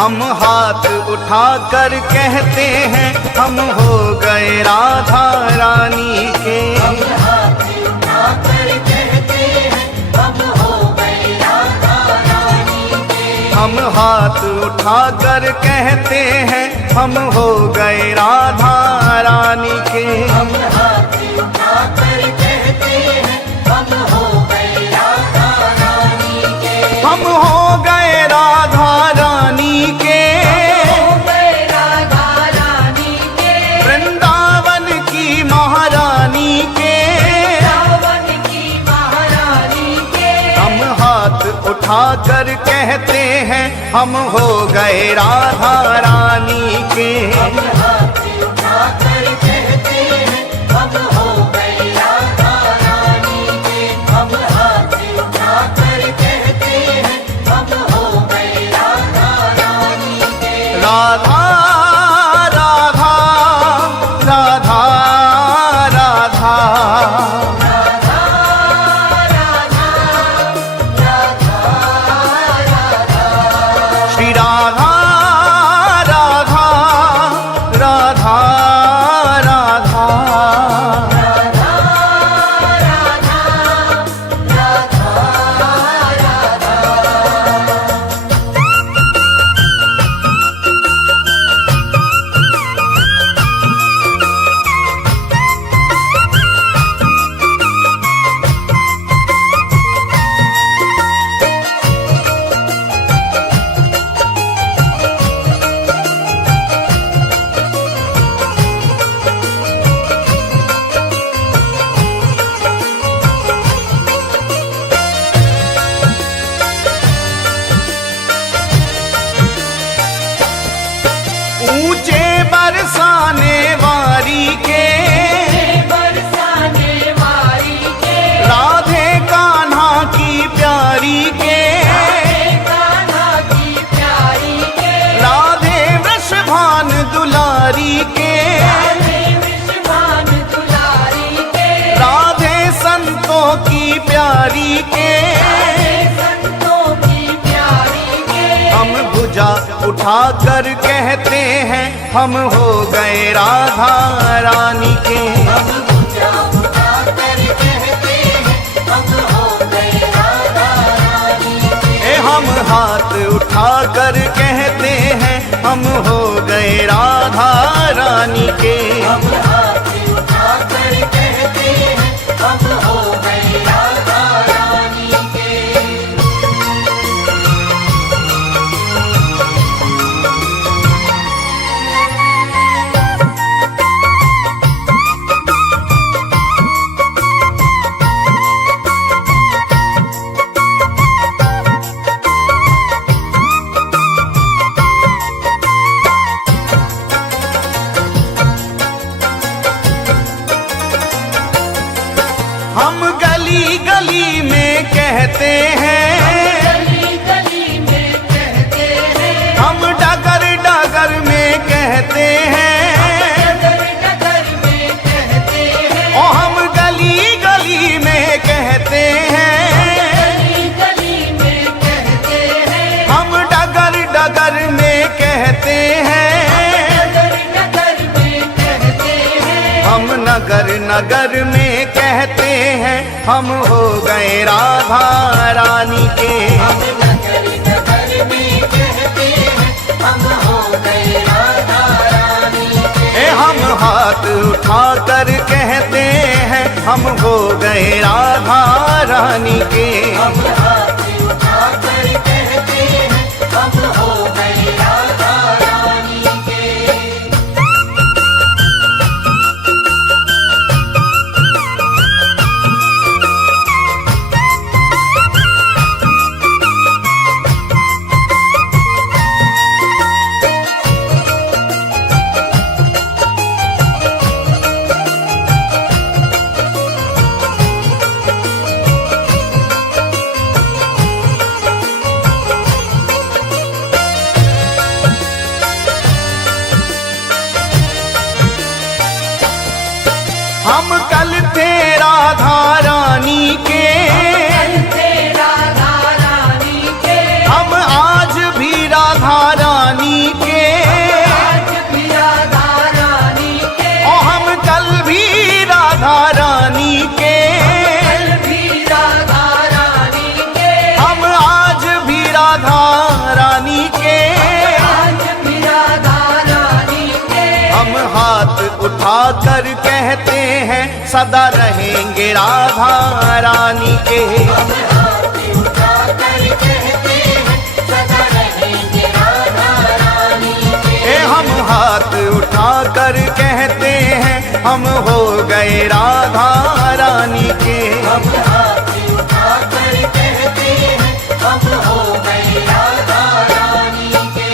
हम हाथ उठाकर कहते हैं हम हो गए राधा रानी के। हम हाथ उठाकर कहते हैं हम हो गए राधा रानी के। हम हाथ उठाकर कहते हैं हम हो गए राधा रानी के। हम हाथ उठाकर कहते हैं हम हो गए राधा रानी के। हम हो गए राधा रानी के। हो गए राधा रानी के। वृंदावन की महारानी के। रावण की महारानी के। हम हाथ उठाकर कहते हैं हम हो गए राधा रानी के। हम हाथ उठाकर कहते हैं हम हो गए राधा रानी के। हम हाथ उठाकर कहते हैं हम हो गए राधा रानी के। राधा राधा राधा राधा श्री राधा राधा राधा राधा ऊंचे बरसाने वारी के। बरसाने वाली के। राधे कान्हा की प्यारी के। कान्हा की प्यारी के। राधे वृषभान दुलारी के। राधे विश्वान दुलारी के। राधे संतों की प्यारी के। संतों की प्यारी के। हम भुजा उठाकर कहते हैं हम हो गए राधा रानी के। हम भुजा उठाकर कहते हैं हम हो गए राधा रानी के। हम हाथ उठाकर कहते हैं हम हो गए राधा रानी के। हम हाथ उठाकर कहते हैं हम हो गए राधा रानी के। हम गली गली में कहते हैं। गली गली में कहते हैं। हम डगर डगर में कहते हैं। डगर डगर में कहते हैं। ओ हम गली गली में कहते हैं। गली गली में कहते हैं। हम डगर डगर में कहते हैं। डगर डगर में कहते हैं। हम नगर नगर में कहते हैं हम हो गए राधा रानी के। हम नगर नगर में कहते हैं हम हो गए राधा रानी के। हम हाथ उठाकर कहते हैं हम हो गए राधा रानी के। हम हाथ उठाकर कहते हैं हम हो गए राधा रानी के। हम कल थे राधा रानी के। कल थे राधा रानी के। हम आज भी राधा रानी कर कहते हैं सदा रहेंगे राधा रानी के। हम हाथ उठाकर कहते हैं सदा रहेंगे राधा रानी के। हम हाथ उठाकर कहते हैं हम हो गए राधा रानी के। हम हाथ उठाकर कहते हैं हम हो गए राधा रानी के।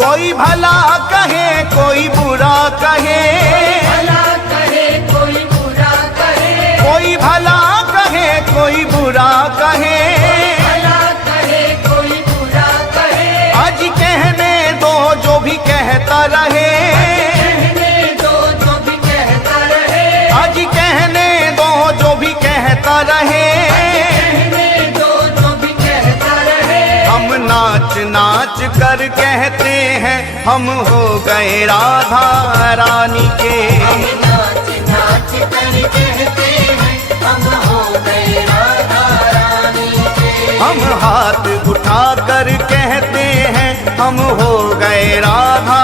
कोई भला कहे कोई बुरा कहे, भला कहे कोई बुरा कहे, कोई भला कहे कोई बुरा कहे। भला कहे कोई बुरा कहे, आज कहने दो जो भी कहता रहे, कहने दो जो भी कहता रहे, आज कहने दो जो भी कहता रहे। कहने दो जो भी कहता रहे। हम नाच नाच कर कहते हैं हम हो गए राधा रानी के। हम नाच नाच कर कहते हैं हम हो गए राधा रानी के। हम हाथ उठा कर कहते हैं हम हो गए राधा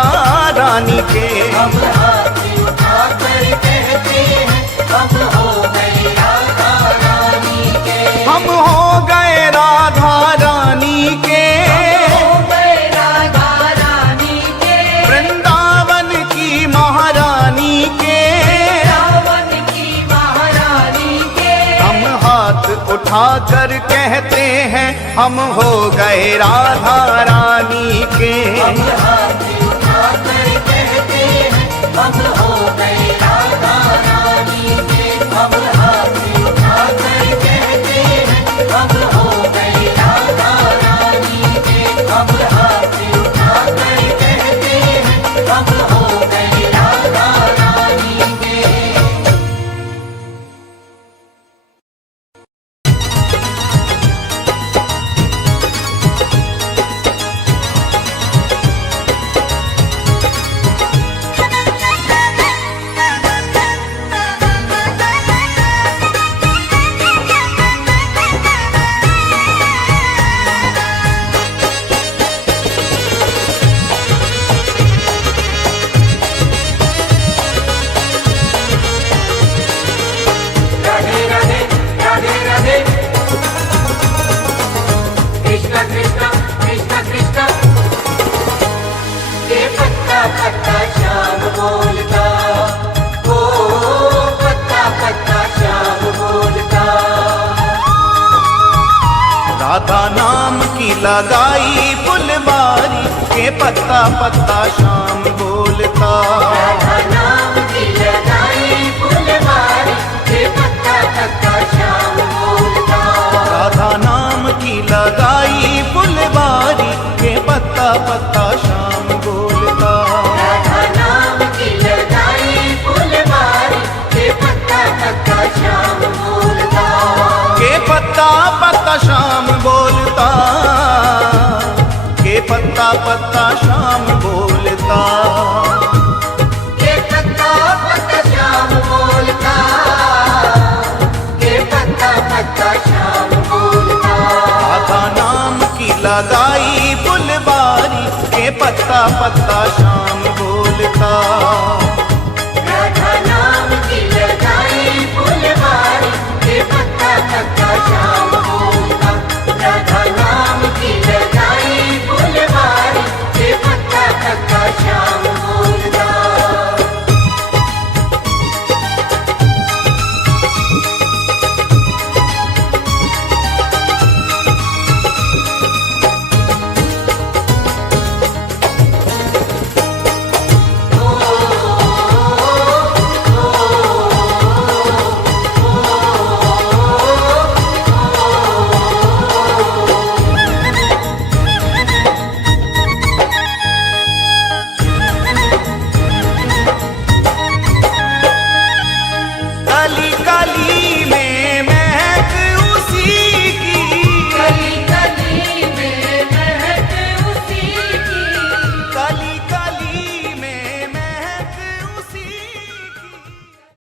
रानी के। हम हाथ उठाकर कहते हैं हम हो गए राधा रानी के। हम हो गए राधा रानी के। हो गए राधा रानी के। वृंदावन की महारानी के। रावण की महारानी के। हम हाथ उठा कर कहते हैं हम हो गए राधा रानी के। हम हाथ उठाकर कहते हैं हम हो गए राधा रानी के। हम हाथ उठाकर कहते हैं हम हो गए राधा रानी के। हम हाथ उठाकर कहते हैं हम हो गए राधा रानी के। राधे राधे राधे राधे कृष्ण कृष्ण कृष्ण कृष्ण। ये पत्ता पत्ता श्याम बोलता, ओ पत्ता पत्ता श्याम बोलता। राधा नाम की लगाई फुलवारी के पत्ता पत्ता शाम बोलता। राधा नाम की लगाई फुलवारी के पत्ता पत्ता श्याम बोलता। राधा नाम की लगाई फुलवारी के पत्ता पत्ता शाम बोलता। राधा नाम की लगाई फुलवारी के पत्ता पत्ता श्याम बोलता। के पत्ता पत्ता शाम बोलता। के पत्ता पत्ता शाम बोलता। के पत्ता पत्ता श्याम बोलता। के पत्ता पत्ता श्याम बोलता। राधा नाम की लगाई फुलवारी के पत्ता पत्ता शाम बोलता। राधा नाम की लगाई फुलवारी के पत्ता पत्ता श्याम